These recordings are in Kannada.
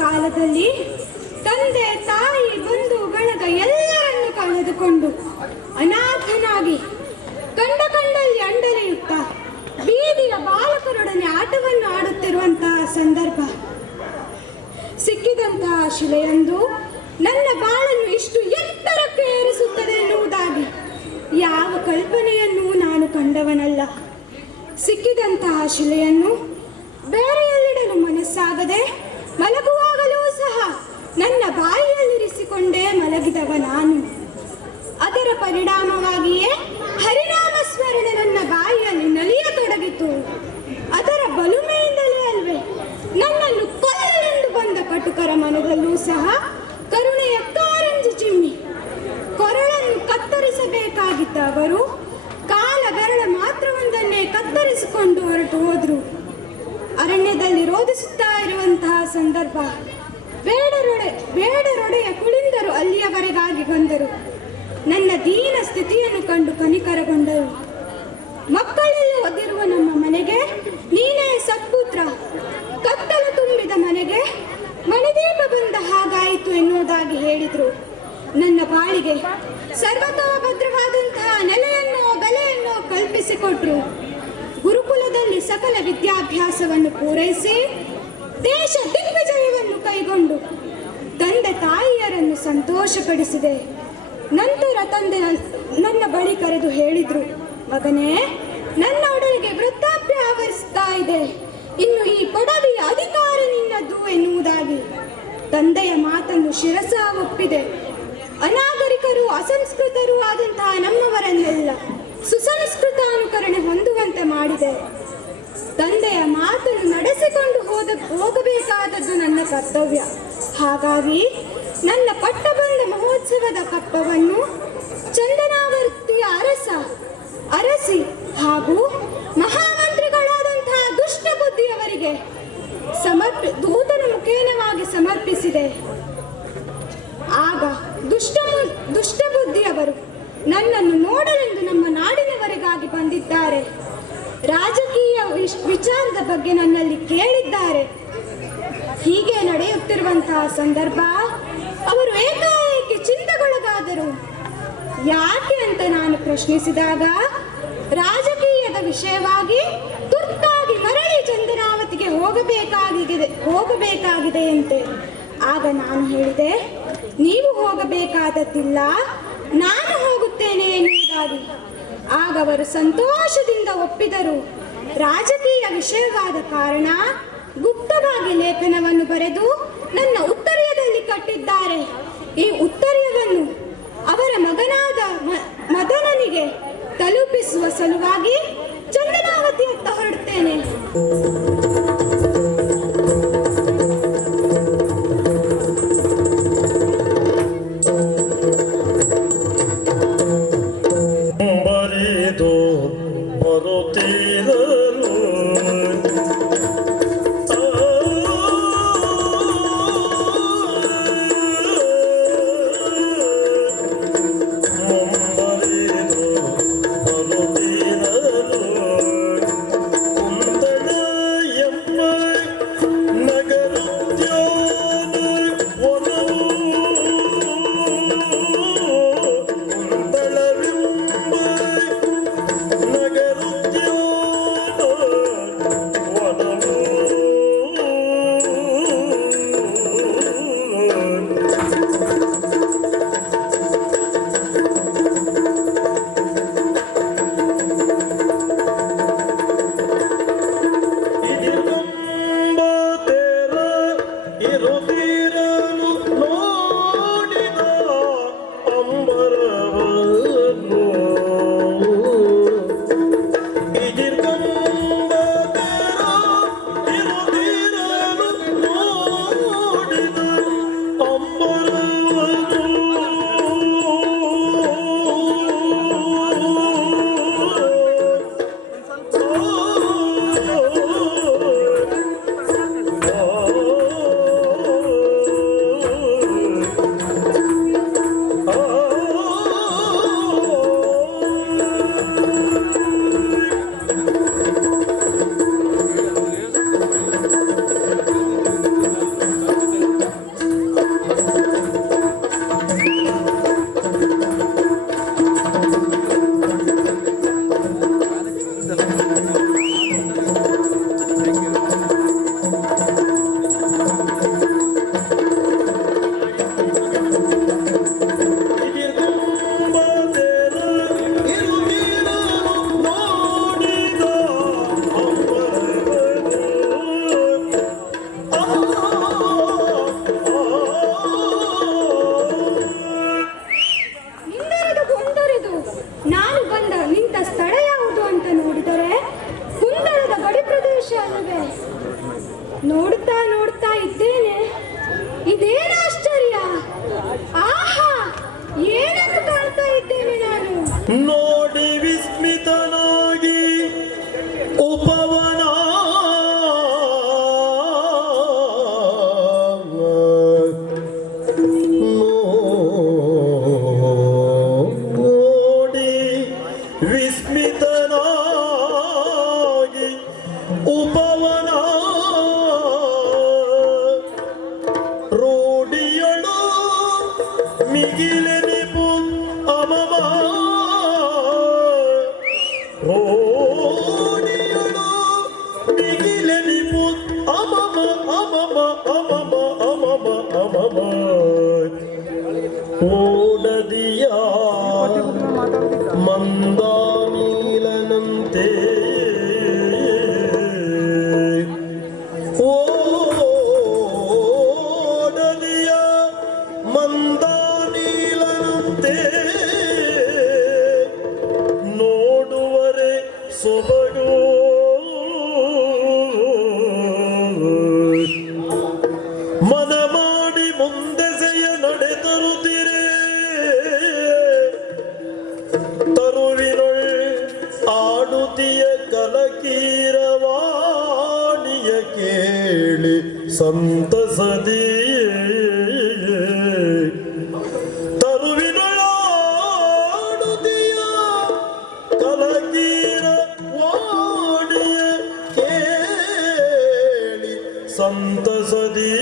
ಕಾಲದಲ್ಲಿ ತಂದೆ ತಾಯಿ ಬಂಧು ಬಳಗ ಎಲ್ಲರನ್ನು ಕಳೆದುಕೊಂಡು ಅನಾಥನಾಗಿ ಕಂಡಲ್ಲಿ ಅಂಡಲೆಯುತ್ತ ಬೀದಿಯ ಬಾಲಕರೊಡನೆ ಆಟವನ್ನು ಆಡುತ್ತಿರುವಂತಹ ಸಂದರ್ಭ. ಸಿಕ್ಕಿದಂತಹ ಶಿಲೆಯೊಂದು ನನ್ನ ಬಾಳನ್ನು ಇಷ್ಟು ಎತ್ತರಕ್ಕೆ ಏರಿಸುತ್ತದೆ ಎನ್ನುವುದಾಗಿ ಯಾವ ಕಲ್ಪನೆಯನ್ನು ನಾನು ಕಂಡವನಲ್ಲ. ಸಿಕ್ಕಿದಂತಹ ಶಿಲೆಯನ್ನು ಬೇರೆಯಲ್ಲಿಡಲು ಮನಸ್ಸಾಗದೆ ಮಲಗುವಾಗಲೂ ಸಹ ನನ್ನ ಬಾಯಿಯಲ್ಲಿರಿಸಿಕೊಂಡೇ ಮಲಗಿದವ ನಾನು. ಅದರ ಪರಿಣಾಮವಾಗಿಯೇ ಹರಿನಾಮ ಸ್ಮರಣೆ ನನ್ನ ಬಾಯಿಯಲ್ಲಿ ನಲಿಯತೊಡಗಿತು. ಅದರ ಬಲುಮೆಯಿಂದಲೇ ಅಲ್ವೇ ನನ್ನನ್ನು ಕೊಲ್ಲಲೆಂದು ಬಂದ ಕಟುಕರ ಮನದಲ್ಲೂ ಸಹ ಕರುಣೆಯ ಕಾರಂಜಿ ಚಿಮ್ಮಿ ಕೊರಳನ್ನು ಕತ್ತರಿಸಬೇಕಾಗಿದ್ದ ಅವರು ಕಾಲ ಬೆರಳ ಮಾತ್ರವೊಂದನ್ನೇ ಕತ್ತರಿಸಿಕೊಂಡು ಹೊರಟು ಹೋದ್ರು. ಅರಣ್ಯದಲ್ಲಿ ರೋಧಿಸುತ್ತಾ ಇರುವಂತಹ ಸಂದರ್ಭ. ಬೇಡರೊಡೆಯ ಕುಳಿಂದರು ಅಲ್ಲಿಯವರೆಗಾಗಿ ಬಂದರು. ನನ್ನ ದೀನ ಸ್ಥಿತಿಯನ್ನು ಕಂಡು ಕನಿಕರಗೊಂಡರು. ಮಕ್ಕಳೆಲ್ಲ ಒದ್ದಿರುವ ನಮ್ಮ ಮನೆಗೆ ನೀನೇ ಸತ್ಪುತ್ರ, ಕತ್ತಲು ತುಂಬಿದ ಮನೆಗೆ ಮಣಿದೀಪ ಬಂದ ಹಾಗಾಯಿತು ಎನ್ನುವುದಾಗಿ ಹೇಳಿದರು. ನನ್ನ ಬಾಳಿಗೆ ಸರ್ವತೋಭದ್ರವಾದಂತಹ ನೆಲೆಯನ್ನು ಬೆಲೆಯನ್ನು ಕಲ್ಪಿಸಿಕೊಟ್ರು. ಗುರುಕುಲದಲ್ಲಿ ಸಕಲ ವಿದ್ಯಾಭ್ಯಾಸವನ್ನು ಪೂರೈಸಿ ದೇಶ ದಿಗ್ವಿಜಯವನ್ನು ಕೈಗೊಂಡು ತಂದೆ ಸಂತೋಷಪಡಿಸಿದೆ. ನಂತರ ತಂದೆ ನನ್ನ ಬಳಿ ಕರೆದು ಹೇಳಿದ್ರು, ಮಗನೇ, ನನ್ನ ಒಡಲಿಗೆ ವೃದ್ಧಾಪ್ಯ ಆವರಿಸ್ತಾ ಇದೆ, ಇನ್ನು ಈ ಪದವಿಯ ಅಧಿಕಾರ ನಿನ್ನದು ಎನ್ನುವುದಾಗಿ. ತಂದೆಯ ಮಾತನ್ನು ಶಿರಸ ಒಪ್ಪಿದೆ. ಅನಾಗರಿಕರು ಅಸಂಸ್ಕೃತರೂ ಆದಂತಹ ನಮ್ಮವರನ್ನೆಲ್ಲ ಸುಸಂಸ್ಕೃತ ಅನುಕರಣೆ ಹೊಂದುವಂತೆ ಮಾಡಿದೆ. ತಂದೆಯ ಮಾತನ್ನು ನಡೆಸಿಕೊಂಡು ಹೋಗಬೇಕಾದದ್ದು ನನ್ನ ಕರ್ತವ್ಯ. ಹಾಗಾಗಿ ನನ್ನ ಪಟ್ಟಬಂಧ ಮಹೋತ್ಸವದ ಕಪ್ಪವನ್ನು ಚಂದನಾವರ್ತಿಯ ಅರಸಿ ಹಾಗೂ ಮಹಾಮಂತ್ರಿಗಳಾದಂತಹ ದುಷ್ಟ ಬುದ್ಧಿಯವರಿಗೆ ದೂತನ ಮುಖೇನವಾಗಿ ಸಮರ್ಪಿಸಿದೆ. ಆಗ ದುಷ್ಟ ಬುದ್ಧಿಯವರು ನನ್ನನ್ನು ನೋಡಲೆಂದು ನಮ್ಮ ನಾಡಿನವರೆಗಾಗಿ ಬಂದಿದ್ದಾರೆ. ರಾಜಕೀಯ ವಿಚಾರದ ಬಗ್ಗೆ ನನ್ನಲ್ಲಿ ಕೇಳಿದ್ದಾರೆ. ಹೀಗೆ ನಡೆಯುತ್ತಿರುವಂತಹ ಸಂದರ್ಭ ಅವರು ಏಕಾಏಕಿ ಚಿಂತೆಗೊಳಗಾದರು. ಯಾಕೆ ಅಂತ ನಾನು ಪ್ರಶ್ನಿಸಿದಾಗ, ರಾಜಕೀಯದ ವಿಷಯವಾಗಿ ತುರ್ತಾಗಿ ಮರಳಿ ಚಂದನಾವತಿಗೆ ಹೋಗಬೇಕಾಗಿದೆಯಂತೆ. ಆಗ ನಾನು ಹೇಳಿದೆ, ನೀವು ಹೋಗಬೇಕಾದದ್ದಿಲ್ಲ, ನಾನು ಹೋಗುತ್ತೇನೆ ಎನ್ನುವುದಾಗಿ. ಆಗ ಅವರು ಸಂತೋಷದಿಂದ ಒಪ್ಪಿದರು. ರಾಜಕೀಯ ವಿಷಯವಾದ ಕಾರಣ ಗುಪ್ತವಾಗಿ ಲೇಖನವನ್ನು ಬರೆದು ನನ್ನ ಉತ್ತರೀಯದಲ್ಲಿ ಕಟ್ಟಿದ್ದಾರೆ. ಈ ಉತ್ತರೀಯವನ್ನು ಅವರ ಮಗನಾದ ಮದನನಿಗೆ ತಲುಪಿಸುವ ಸಲುವಾಗಿ ಚಂದನಾವತಿಯತ್ತ ಹೊರಡುತ್ತೇನೆ. ನೋಡ್ತಾ ಇದ್ದೇನೆ. ಇದೇನು ಆಶ್ಚರ್ಯ! ಆಹಾ, ಏನಂತ ಕಾಣ್ತಾ ಇದ್ದೇನೆ ನಾನು. ನೋಡಿ ವಿಸ್ಮಿತನಾಗಿ ಉಪವನ ನೋಡಿ ವಿಸ್ಮಿತನಾಗಿ ಉಪವನ ರೋಡಿಯಳು ಮಿಗಿಲೆನಿಪು ಅಮಮ ರೋಡಿಯಳು ಮಿಗಿಲೆನಿಪು ಅಮಮ ಅಮಮ ಅಮಮ ಅಮಮ ಅಮಮ ಓಡದಿಯ ಮಂದಾಮೀಲನಂತೆ ಓಡದಿಯ ಮಂದಾಮೀಲನಂತೆ ನೋಡುವರೆ ಸೊಬಗು ಮನ ಮಾಡಿ ಮುಂದೆಸೆಯ ನಡೆತರುತ್ತಿರೆ ತರುವಿನೊಳ್ ಆಡುತಿಯ ಕಲಕೀರವಾಣಿಯ ಕೇಳಿ ಸಂತಸದಿ ತರುವಿನೊಳ ಆಡುತಿಯ ಕಲಕೀರ ವಾಣಿಯ ಕೇಳಿ ಸಂತಸದಿ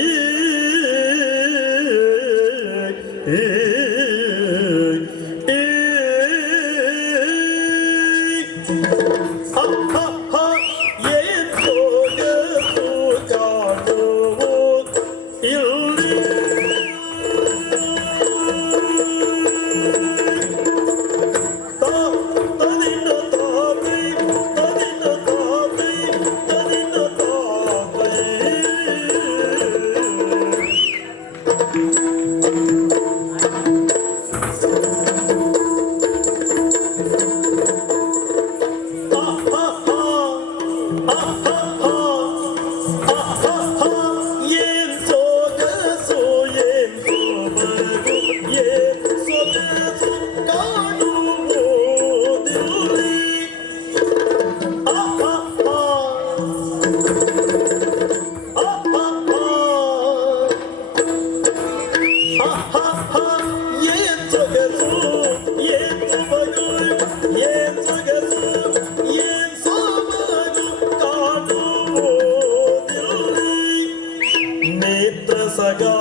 ಸಗಾ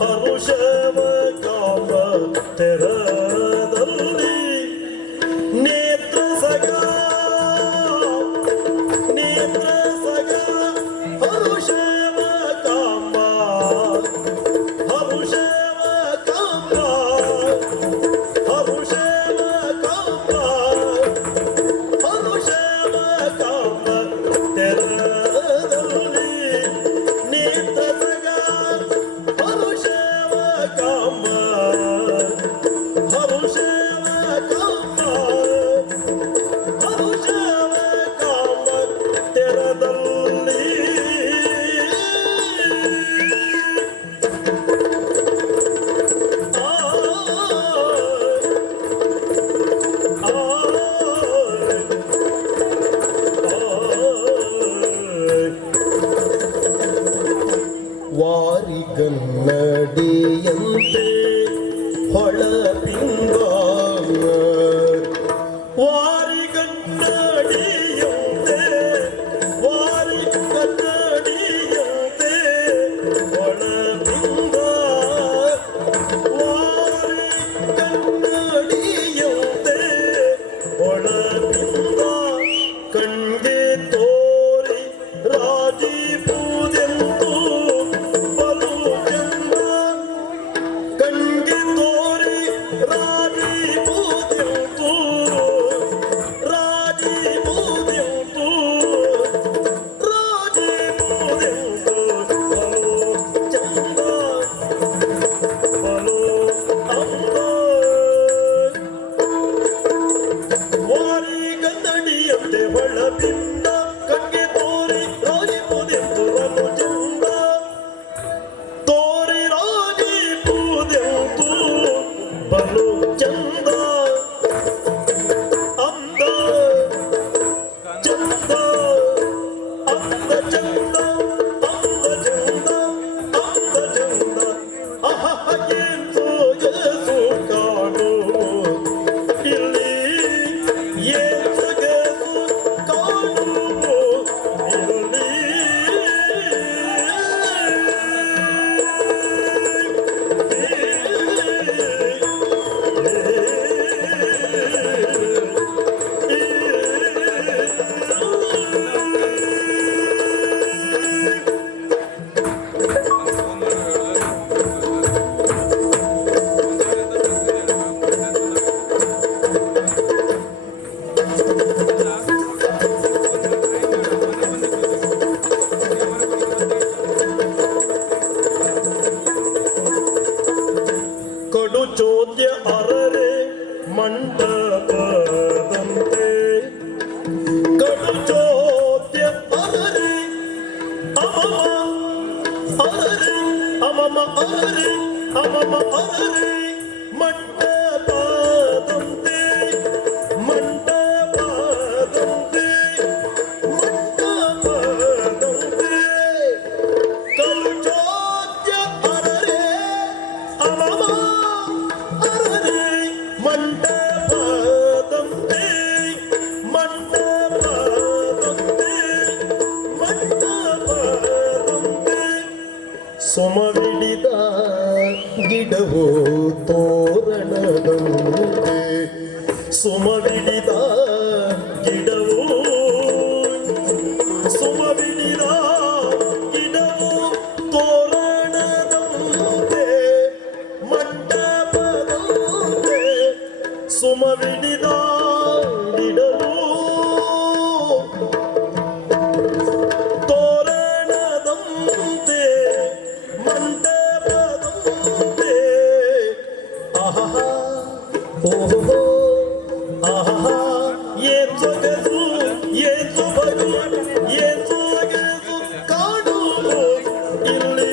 ಹರುಷವ ಕಾಮ ತೆರದಲ್ಲಿ ನೇತ್ರ ಸಗಾ ಹರುಷವ ಕಾಮ ಹರುಷವ ಕಾಮ ಹರುಷವ ಕಾಮ ಹರುಷವ ಕಾಮ ತೆರದಲ್ಲಿ ನೇತ್ರ ಸಗಾ ಹರುಷವ ಕಾಮ ಹರುಷವ ಕಾಮ ಹರುಷವ ಕಾಮ ತೆರದಲ್ಲಿ ವಾರಿಗನ್ನಡಿಯಂತೆ ಹೊಳಪಿಂಗ ವಾರಿಗನ್ನಡಿಯಂತೆ ವಾರಿಗನ್ನಡಿಯಂತೆ ಹೊಳಪಿಂಗ ವಾರಿಗನ್ನಡಿಯಂತೆ ಹೊಳಪಿಂಗ ಕಣ್ಗೆ ತೋರಿ ರಾಜೀಪುದೆಂದು ಬಲು ಚಂದ ಕಣ್ಗೆ ತೋರಿ ರಾಜೀ ಅರರೆ ಮಂಟಪದಂತೆ ಕಡು ಚೋದ್ಯ ಅರರೆ ಅಮಮ ಅರರೆ ಅಮಮ ಅರರೆ ಅಮಮ ಅರರೆ ಮಂಟಪದಂತೆ ಮಂಟಪದಂತೆ ಮಂಟಪದಂತೆ ಕಡು ಚೋದ್ಯ ಅರರೆ ಅಮಮ ಅರರೆ ಮಂಟಪದಂತೆ ಮಂಟಪದಂತೆ ಮಂಟಪದಂತೆ ಸುಮವಿಡಿದ ಗಿಡವು ತೋರಣದಂತೆ ಸುಮವಿಡಿದ ಗಿಡವು ಸುಮವಿಡಿದ ಗಿಡವು ತೋರಣದಂತೆ ಮಂಟಪದಂತೆ ಸುಮವಿಡಿದ ಗಿಡವು ತೋರಣದಂತೆ ಮಂಟಪದಂತೆ ಆಹಾ ಓಹೋ ಆಹಾ ಏನ್ ಸೊಗಸು ಏನ್ ಸೊಬಗು ಏನ್ ಸೊಗಸು ಕಾಣುವುದು ಇಲ್ಲಿ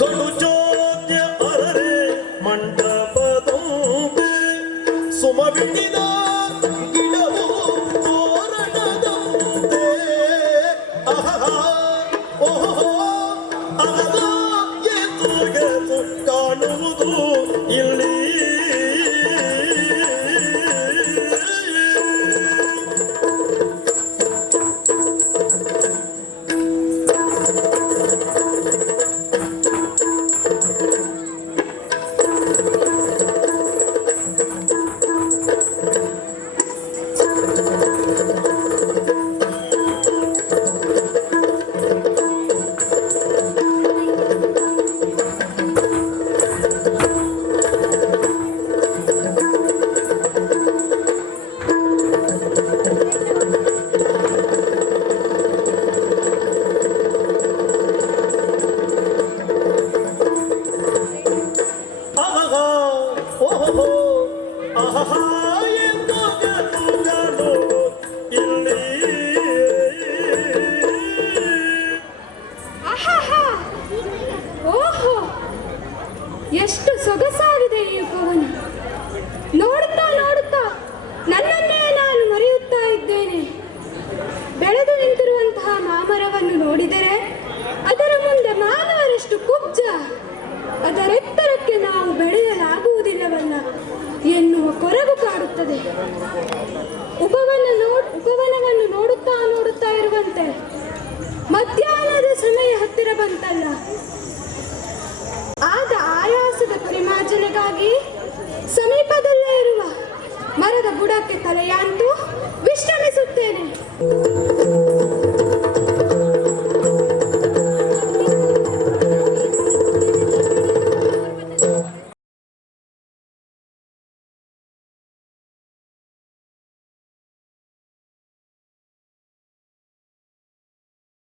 ಕಡು ಚೋದ್ಯ ಅರರೆ ಮಂಟಪದಂತೆ ಸುಮವಿಡಿದ ಗಿಡವು ತೋರಣದಂತೆ ಆಹಾ ಓಹೋ ಆಹಾ ಎದುರುಗೆದು ಕಾಣುವುದು ಇಲ್ಲಿ ಆಹಾ ಓಹೋ ಆಹಾ ಎಂದು ಗೆದ್ದು ಇಲ್ಲಿ ಆಹಾಹಾ ಓಹೋ ಎಷ್ಟು ಸೊಗಸಾಗಿದೆ ಈ ಪವನ. ನೋಡುತ್ತಾ ನೋಡುತ್ತಾ ನನ್ನನ್ನೇ ನಾನು ಮರೆಯುತ್ತಾ ಇದ್ದೇನೆ. ಬೆಳೆದು ನಿಂತಿರುವಂತಹ ಮಾಮರವನ್ನು ನೋಡಿದರೆ ಅದರ ಮುಂದೆ ಮಾನವರಷ್ಟು ಕುಬ್ಜ, ಅದರೆತ್ತರಕ್ಕೆ ನಾವು ಬೆಳೆಯಲಾಗುವುದಿಲ್ಲವಲ್ಲ ಎನ್ನುವ ಕೊರಗು ಕಾಡುತ್ತದೆ. ಉಪವನವನ್ನು ನೋಡುತ್ತಾ ನೋಡುತ್ತಾ ಇರುವಂತೆ ಮಧ್ಯಾಹ್ನದ ಸಮಯ ಹತ್ತಿರ ಬಂತಲ್ಲ. ಆಗ ಆಯಾಸದ ಪರಿಮಾರ್ಜನೆಗಾಗಿ ಸಮೀಪದಲ್ಲೇ ಇರುವ ಮರದ ಬುಡಕ್ಕೆ ತಲೆಯಾಂತು ವಿಶ್ರಮಿಸುತ್ತೇನೆ.